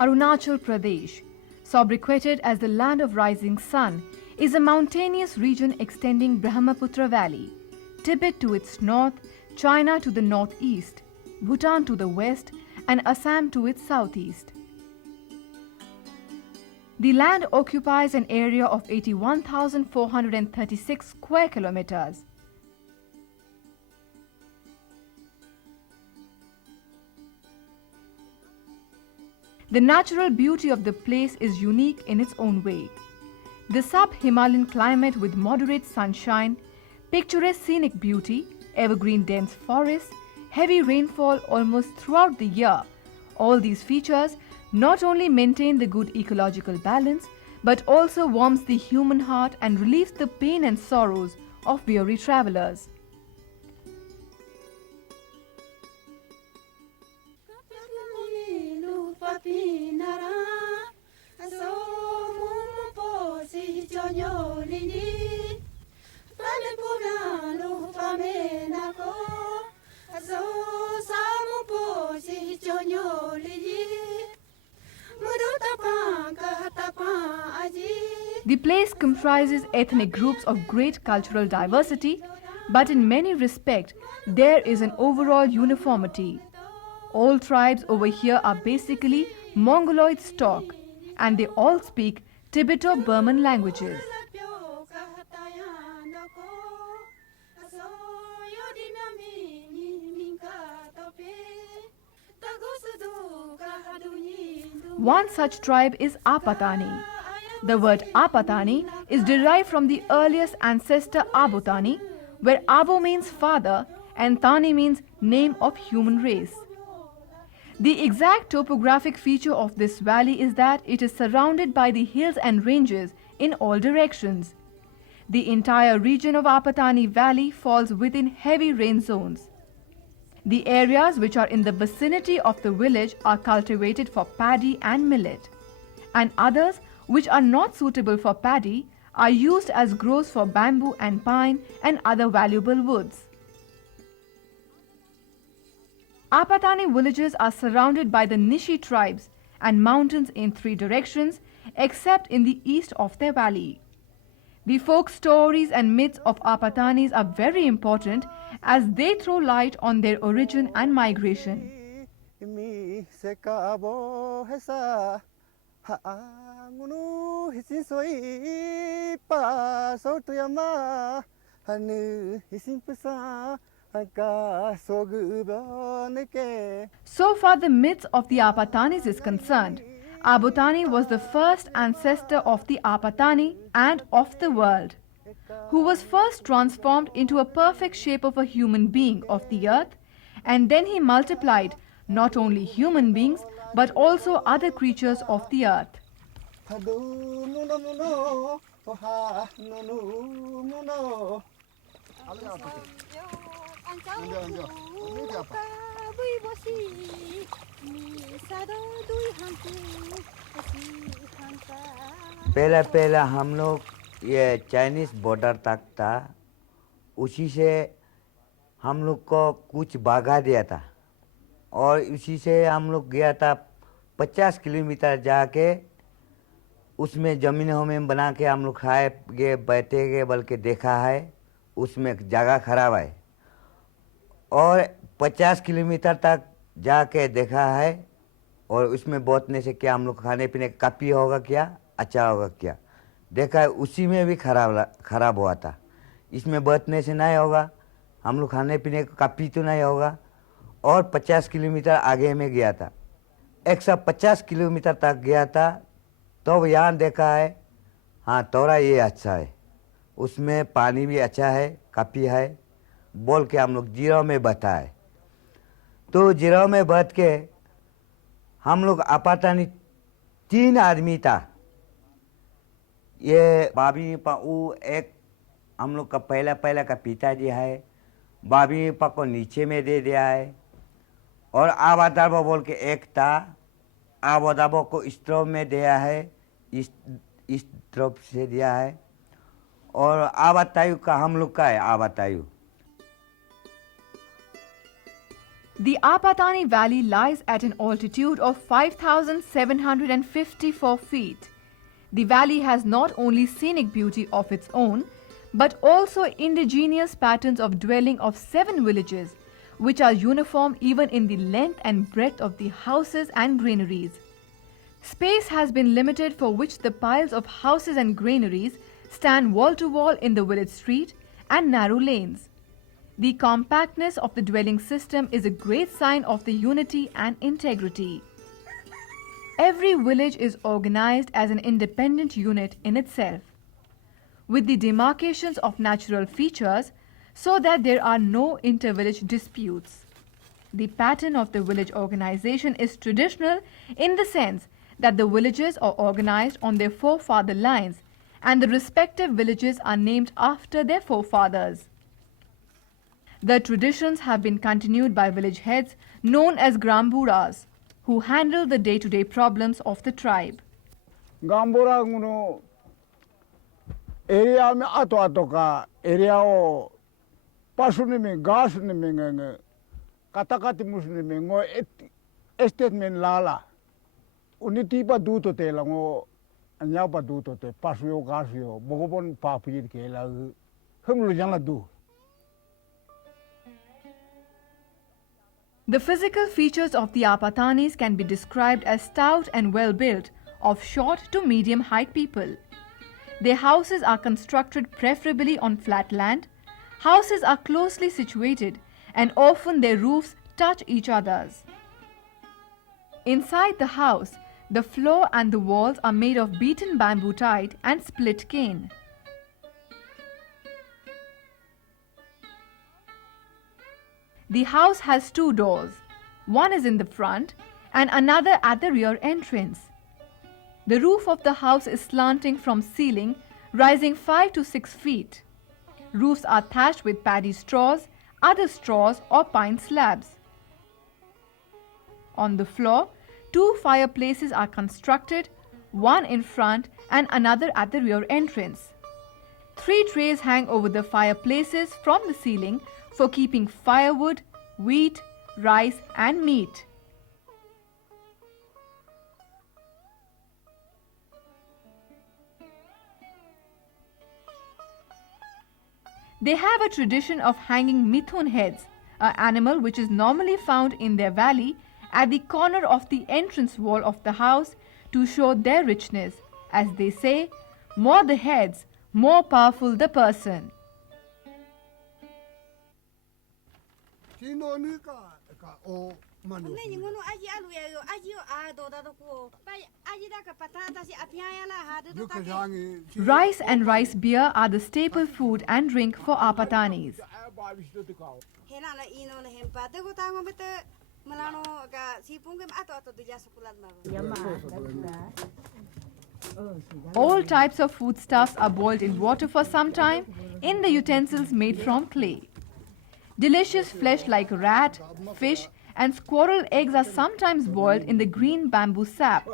Arunachal Pradesh, sobriqueted as the land of rising sun, is a mountainous region extending Brahmaputra Valley, Tibet to its north, China to the northeast, Bhutan to the west, and Assam to its southeast. The land occupies an area of 81,436 square kilometers. The natural beauty of the place is unique in its own way. The sub-Himalayan climate with moderate sunshine, picturesque scenic beauty, evergreen dense forests, heavy rainfall almost throughout the year, all these features not only maintain the good ecological balance but also warms the human heart and relieves the pain and sorrows of weary travelers. The place comprises ethnic groups of great cultural diversity, but in many respects there is an overall uniformity. All tribes over here are basically Mongoloid stock, and they all speak Tibeto-Burman languages. One such tribe is Apatani. The word Apatani is derived from the earliest ancestor Abotani, where Abo means father and Tani means name of human race. The exact topographic feature of this valley is that it is surrounded by the hills and ranges in all directions. The entire region of Apatani Valley falls within heavy rain zones. The areas which are in the vicinity of the village are cultivated for paddy and millet, and others which are not suitable for paddy are used as groves for bamboo and pine and other valuable woods. Apatani villages are surrounded by the Nishi tribes and mountains in three directions except in the east of their valley. The folk stories and myths of Apatanis are very important as they throw light on their origin and migration. So far the myths of the Apatanis is concerned, Abotani was the first ancestor of the Apatani and of the world, who was first transformed into a perfect shape of a human being of the earth, and then he multiplied not only human beings but also other creatures of the earth. पहला पहला हम लोग ये Chinese border तक था, उसी से हम लोग को कुछ भागा दिया था और उसी से हम लोग गया था 50 किलोमीटर जाके उसमें ज़मीनों में बना के हम लोग खाए गए बैठे गए बल्कि देखा है उसमें जगह खराब है और 50 किलोमीटर तक जाके देखा है और उसमें बैठने से क्या हम लोग खाने पीने का काफ़ी होगा क्या अच्छा होगा क्या देखा है उसी में भी खराब हुआ था। इसमें बैठने से नहीं होगा, हम लोग खाने पीने का काफ़ी तो नहीं होगा और 50 किलोमीटर आगे में गया था, 150 किलोमीटर तक गया था तो यहाँ देखा है हाँ तोरा ये अच्छा है, उसमें पानी भी अच्छा है काफ़ी है बोल के हम लोग जीरो में बैठा है। तो जीरो में बैठ के हम लोग आपातनी 3 आदमी था, ये बाबी पाऊ एक हम लोग का पहला का पिताजी है, बाबी पा को नीचे में दे दिया है और आवादाबो बोल के एक था, आवादाबो को इस तरफ में दिया है, इस तरफ से दिया है और आवातायु का हम लोग का है आवातायु। The Apatani Valley lies at an altitude of 5,754 feet. The valley has not only scenic beauty of its own, but also indigenous patterns of dwelling of 7 villages, which are uniform even in the length and breadth of the houses and granaries. Space has been limited, for which the piles of houses and granaries stand wall to wall in the village street and narrow lanes. The compactness of the dwelling system is a great sign of the unity and integrity. Every village is organized as an independent unit in itself, with the demarcations of natural features so that there are no inter-village disputes. The pattern of the village organization is traditional in the sense that the villages are organized on their forefather lines and the respective villages are named after their forefathers. The traditions have been continued by village heads known as Gramburas, who handle the day-to-day problems of the tribe. Gambora nguno area me ato ka area o pasu ni me gas ni me nge katakati mus ni me ngo estate men lala uniti pa duto te la ngo anya pa duto te pasu yo gas yo bogopon pa pir ke la hum lu jang la du. The physical features of the Apatanis can be described as stout and well-built, of short to medium height people. Their houses are constructed preferably on flat land. Houses are closely situated and often their roofs touch each other's. Inside the house, the floor and the walls are made of beaten bamboo tied and split cane. The house has 2 doors. One is in the front and another at the rear entrance. The roof of the house is slanting from ceiling, rising 5 to 6 feet. Roofs are thatched with paddy straws, other straws or pine slabs. On the floor, 2 fireplaces are constructed, one in front and another at the rear entrance. 3 trays hang over the fireplaces from the ceiling for keeping firewood, wheat, rice and meat. They have a tradition of hanging mithun heads, an animal which is normally found in their valley, at the corner of the entrance wall of the house to show their richness. As they say, more the heads, more powerful the person. Rice and rice beer are the staple food and drink for Apatanis. All types of foodstuffs are boiled in water for some time in the utensils made from clay. Delicious flesh like rat, fish and squirrel eggs are sometimes boiled in the green bamboo sap.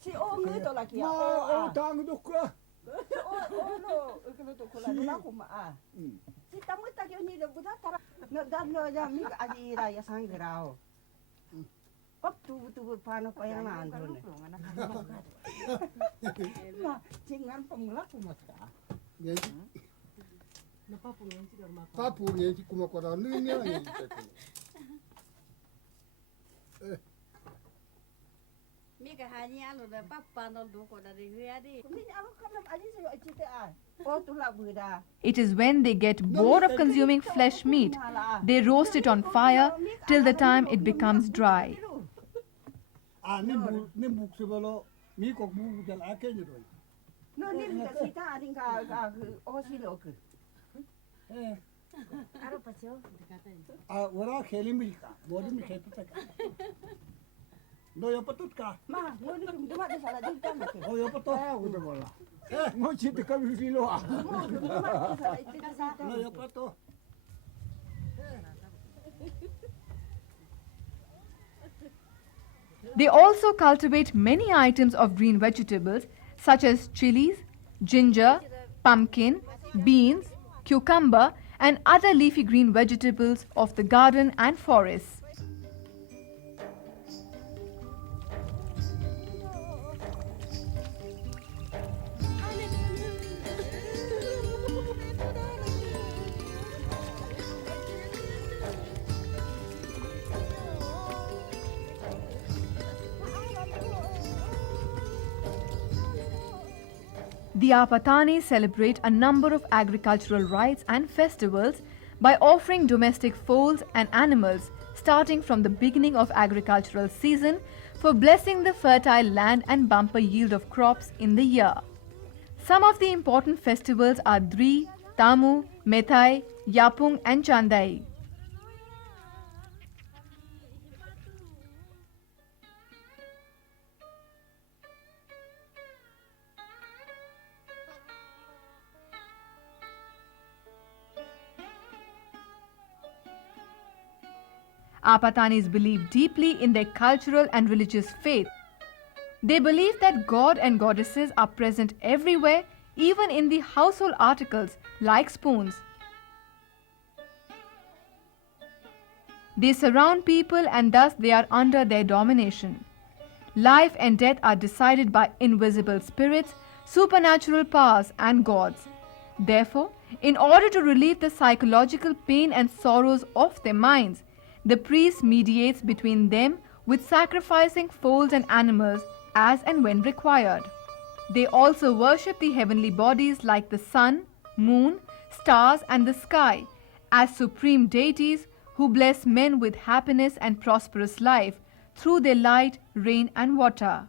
Si ongo to laki a o tang do ka o no ko to ko la ko ma si tamu ta ke ni de buda tara no dan no ja mi aji ra ya sang grao pop tu pa no pa yang an do ne ma jingan pemula ko ma ta na papu ngi ti kuma ko da ni ni Mika hanya anu da papa no do ko da ria di. ni aku kam aji se aji te a o tu la buda. It is when they get bored of consuming flesh meat, they roast it on fire till the time it becomes dry. ni bu se bolo mi ko bu dal ake ni do No ni ka si ta ading ka o si lo ku. Aro pacho wara kheli mi ka bodi mi kheti ta Do ya patut ka? Ma, ngono dum dum ada salah dum kan. Oh ya patut. Aku tu bola. Ngo cita kami filo ah. No ya patut. They also cultivate many items of green vegetables such as chilies, ginger, pumpkin, beans, cucumber, and other leafy green vegetables of the garden and forests. The Apatani celebrate a number of agricultural rites and festivals by offering domestic foals and animals starting from the beginning of agricultural season for blessing the fertile land and bumper yield of crops in the year. Some of the important festivals are Dri, Tamu, Methai, Yapung and Chandai. Apatanis believe deeply in their cultural and religious faith. They believe that God and goddesses are present everywhere, even in the household articles like spoons. They surround people and thus they are under their domination. Life and death are decided by invisible spirits, supernatural powers and gods. Therefore, in order to relieve the psychological pain and sorrows of their minds, the priest mediates between them with sacrificing foals and animals as and when required. They also worship the heavenly bodies like the sun, moon, stars and the sky as supreme deities who bless men with happiness and prosperous life through their light, rain and water.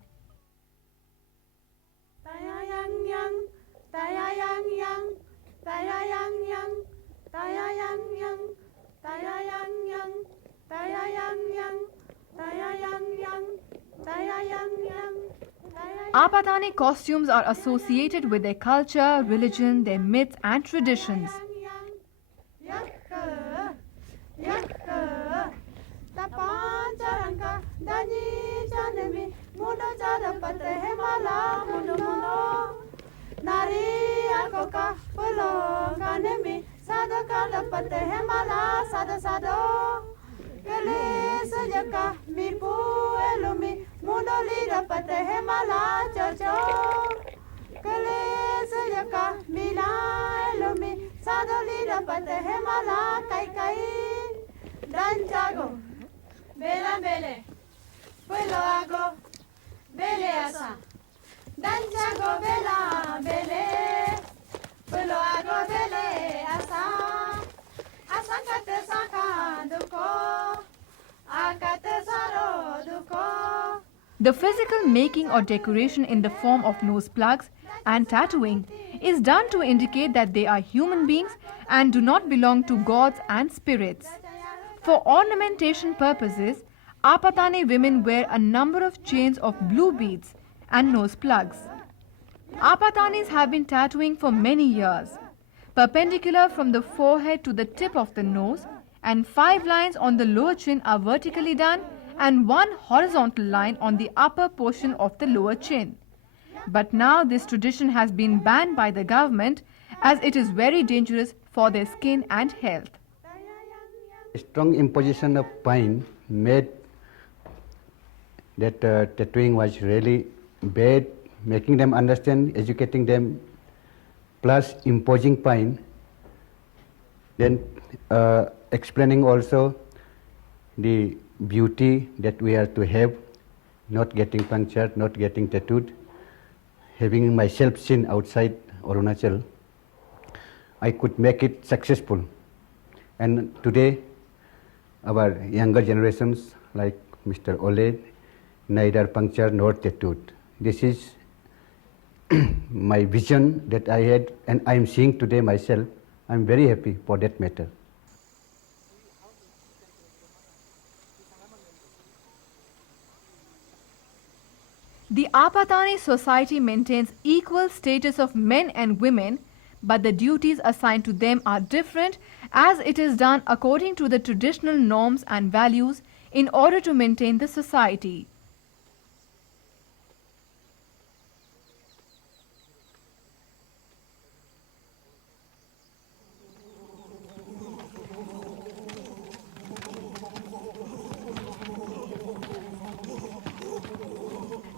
Apatani costumes are associated with their culture, religion, their myths and traditions. The physical making or decoration in the form of nose plugs and tattooing is done to indicate that they are human beings and do not belong to gods and spirits. For ornamentation purposes, Apatani women wear a number of chains of blue beads and nose plugs. Apatanis have been tattooing for many years, perpendicular from the forehead to the tip of the nose, and 5 lines on the lower chin are vertically done and 1 horizontal line on the upper portion of the lower chin. But now this tradition has been banned by the government as it is very dangerous for their skin and health. Strong imposition of pine made that tattooing was really bad, making them understand, educating them, plus imposing pine, then explaining also the beauty that we are to have, not getting punctured, not getting tattooed. Having myself seen outside Arunachal, I could make it successful. And today, our younger generations like Mr. Ole, neither punctured nor tattooed. This is my vision that I had and I am seeing today myself. I am very happy for that matter. Apatani society maintains equal status of men and women, but the duties assigned to them are different as it is done according to the traditional norms and values in order to maintain the society.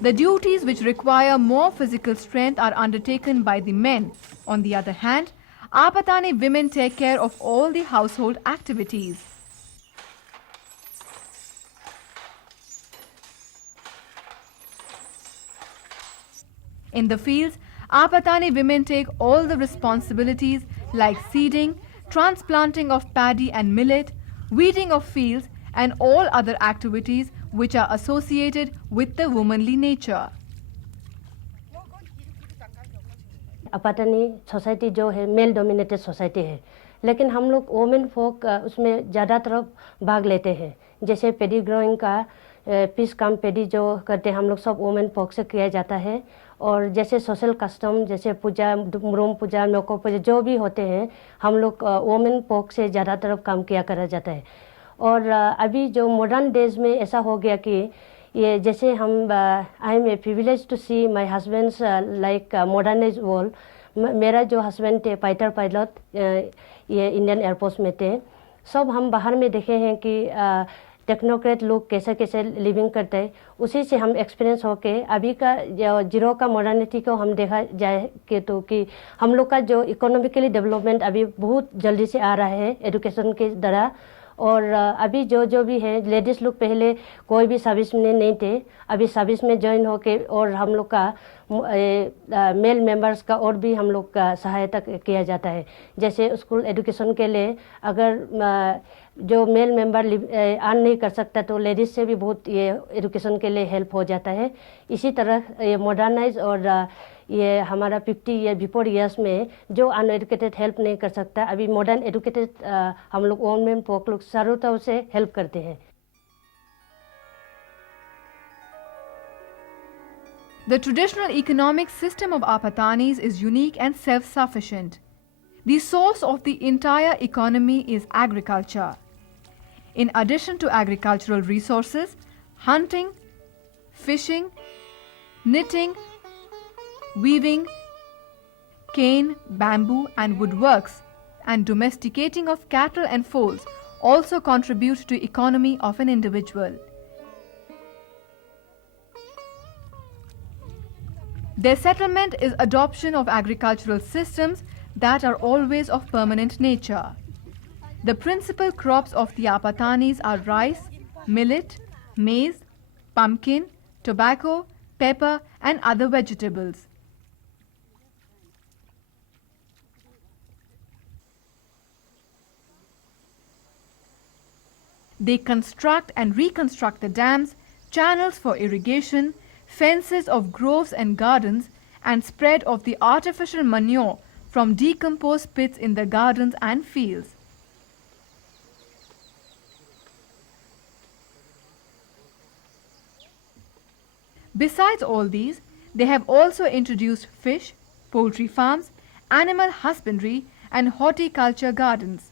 The duties which require more physical strength are undertaken by the men. On the other hand, Apatani women take care of all the household activities. In the fields, Apatani women take all the responsibilities like seeding, transplanting of paddy and millet, weeding of fields, and all other activities which are associated with the womanly nature. Apatani society जो है male dominated society है, लेकिन हम लोग women फोक उसमें ज़्यादा तरफ भाग लेते हैं। जैसे पेडी ग्रोइंग का पीस काम पेडी जो करते हैं हम लोग सब वोमेन फोक से किया जाता है। और जैसे सोशल कस्टम जैसे पूजा, मुरुम पूजा, मेको पूजा जो भी होते हैं हम लोग वोमेन फोक से ज़्यादा तरफ काम किया करा जाता है। और अभी जो मॉडर्न डेज में ऐसा हो गया कि ये जैसे हम I am a privilege to see my husbands like modernise world. मेरा जो हस्बैंड थे फाइटर पायलट ये इंडियन एयरफोर्स में थे। सब हम बाहर में देखे हैं कि टेक्नोक्रेट लोग कैसे कैसे लिविंग करते हैं, उसी से हम एक्सपीरियंस होके अभी का जो जीरो का मॉडर्निटी को हम देखा जाए कि हम लोग का जो इकोनॉमिकली डेवलपमेंट अभी बहुत जल्दी से आ रहा है एजुकेशन के द्वारा। और अभी जो भी है लेडीज़ लोग पहले कोई भी सर्विस में नहीं थे, अभी सर्विस में ज्वाइन होके और हम लोग का मेल मेंबर्स का और भी हम लोग का सहायता किया जाता है। जैसे स्कूल एजुकेशन के लिए अगर जो मेल मेंबर अर्न नहीं कर सकता तो लेडीज़ से भी बहुत ये एजुकेशन के लिए हेल्प हो जाता है। इसी तरह ये मॉडर्नाइज और ये हमारा 50 ईयर बिफोर ईयर्स में जो अनएजुकेटेड हेल्प नहीं कर सकता, अभी मॉडर्न एजुकेटेड हम लोग वोमेन फोक लोग सारों तरह से हेल्प करते हैं। The traditional economic system of Apatanis is unique and self-sufficient. The source of the entire economy is agriculture. In addition to agricultural resources, hunting, fishing, knitting, weaving, cane, bamboo and woodworks, and domesticating of cattle and foals also contribute to economy of an individual. Their settlement is adoption of agricultural systems that are always of permanent nature. The principal crops of the Apatanis are rice, millet, maize, pumpkin, tobacco, pepper and other vegetables. They construct and reconstruct the dams, channels for irrigation, fences of groves and gardens, and spread of the artificial manure from decomposed pits in the gardens and fields. Besides all these, they have also introduced fish, poultry farms, animal husbandry, and horticulture gardens.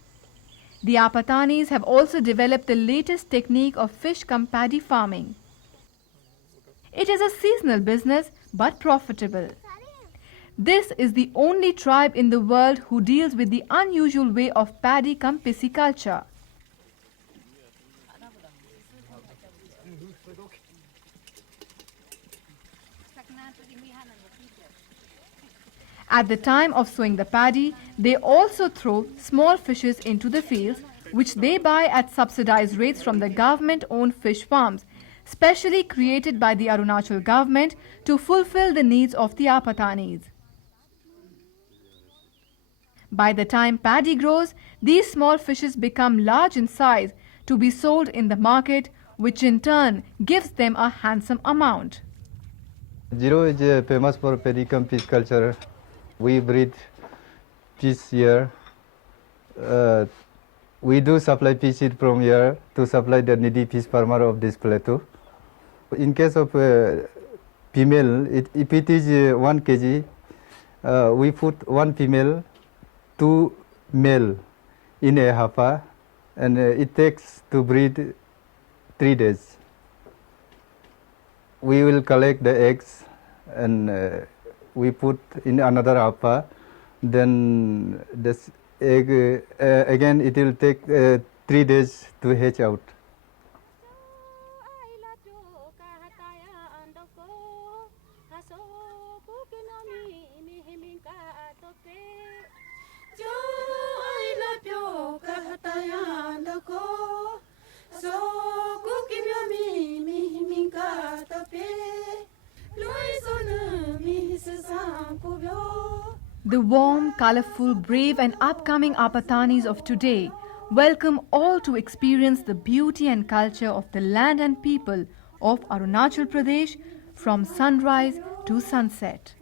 The Apatanis have also developed the latest technique of fish cum paddy farming. It is a seasonal business but profitable. This is the only tribe in the world who deals with the unusual way of paddy cum pisciculture. At the time of sowing the paddy, they also throw small fishes into the fields, which they buy at subsidized rates from the government-owned fish farms, specially created by the Arunachal government to fulfill the needs of the Apatanis. By the time paddy grows, these small fishes become large in size to be sold in the market, which in turn gives them a handsome amount. Jiro is famous for paddy cum pisciculture. We breed fish here. We do supply fish seed from here to supply the needy fish farmer of this plateau. In case of female. If it is 1 kg, we put 1 female, 2 male in a hapa, and it takes to breed 3 days. We will collect the eggs and we put in another hapa. Then this egg again it will take 3 days to hatch out. The warm, colorful, brave and upcoming Apatanis of today welcome all to experience the beauty and culture of the land and people of Arunachal Pradesh from sunrise to sunset.